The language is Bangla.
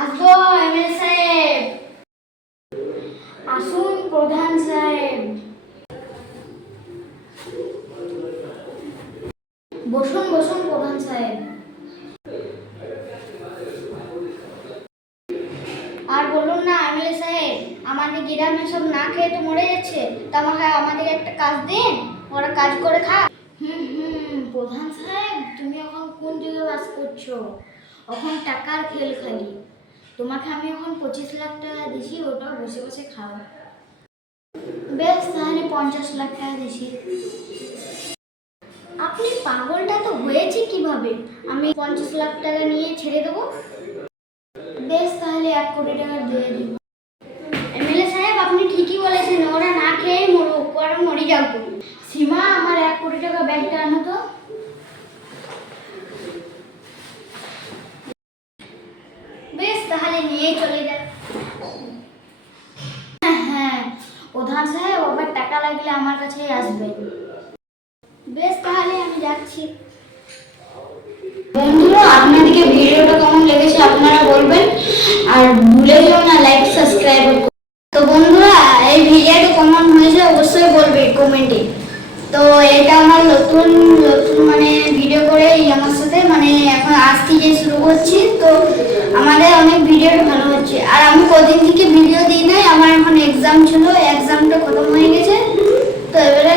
আসবো এমএলএ সাহেব, আসুন প্রধান সাহেব, বসুন বসুন প্রধান সাহেব। আর বলুন না এমএলএ সাহেব, আমাদের গ্রামে সব না খেয়ে তো মরে যাচ্ছে, তো আমাদের একটা কাজ দিন, ওরা কাজ করে খা। প্রধান সাহেব, তুমি এখন কোন যুগে বাস করছো? এখন টাকার খেল খালি। তোমাকে আমি এখন 25 লাখ টাকা দিছি, ওটা বসে বসে খাও। বেশ, তাহলে 50 লাখ টাকা দিছি। আপনি পাগলটা তো হয়েছে কিভাবে? আমি 50 লাখ টাকা নিয়ে ছেড়ে দেবো। বেশ, তাহলে 1 কোটি টাকা দিয়ে দিব। এমএলএ সাহেব, আপনি ঠিকই বলেছেন, ওরা না খেয়ে মরুক, ওরা মরে যাবো। সীমা, আমার 1 কোটি টাকা ব্যাগটা আনো তো। বেশ, তাহলে নিয়ে চলে যান। হ্যাঁ, প্রধান সাহেব, আবার টাকা লাগলে আমার কাছেই আসবে। বেশ, তাহলে আমি যাচ্ছি। বন্ধুরা, আপনাদেরকে ভিডিওটা কেমন লেগেছে আপনারা বলবেন, আর ভুলে যেও না লাইক সাবস্ক্রাইব। তো বন্ধুরা, এই ভিডিওটা কেমন হয়েছে অবশ্যই বলবে কমেন্টে। তো এটা আমার নতুন মানে ভিডিও করে আমার সাথে মানে এখন আজ থেকে শুরু করছি। তো আমাদের অনেক ভিডিওটা ভালো হচ্ছে, আর আমি কদিন থেকে ভিডিও দিই নাই, আমার এখন এক্সাম ছিল, এক্সামটা খতম হয়ে গেছে। তো এবারে